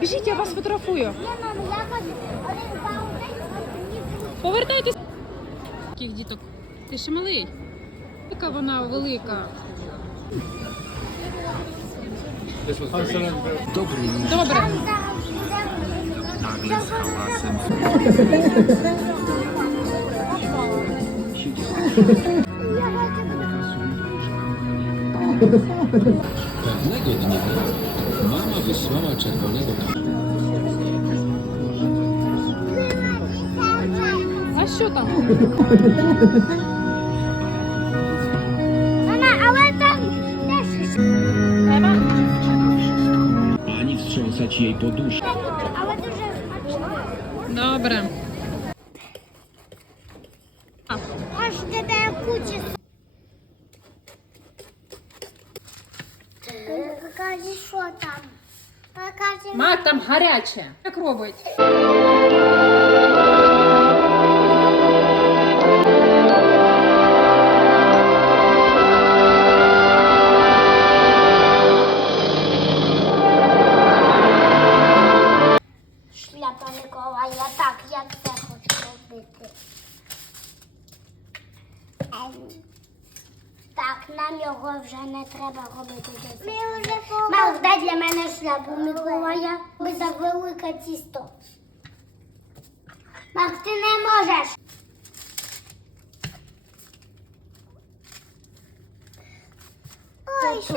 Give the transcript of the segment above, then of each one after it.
Біжіть, я вас фотографую. Повертайтесь. Таких діток. Ти ще малий. Яка вона велика. Dobry Добре. Mama wysłała czerwonego A co tam? Mama, ale tam też jest. Ewa? Ani wstrząsać jej poduszki. Ale. Dobra. Покажи, що там. Покажи. Мак, там гаряче. Як робить? Шляпа Миколая, так, я це хочу робити. Так, нам його вже не треба робити. Ми вже Мам, дай для мене шляпу Миколая, бо за велике тісто. Мак, ти не можеш. Ой, ще.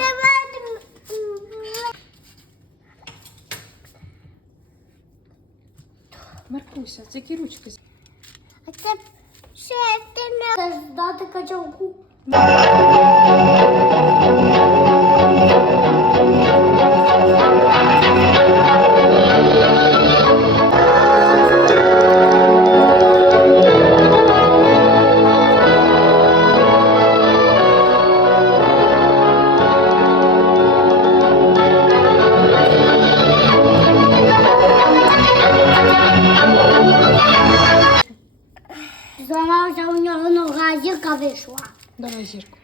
Маркуся, це які ручки? А це ще ти не можеш здати качалку. Зламався у нього нога, зірка вийшла. Давай зірку.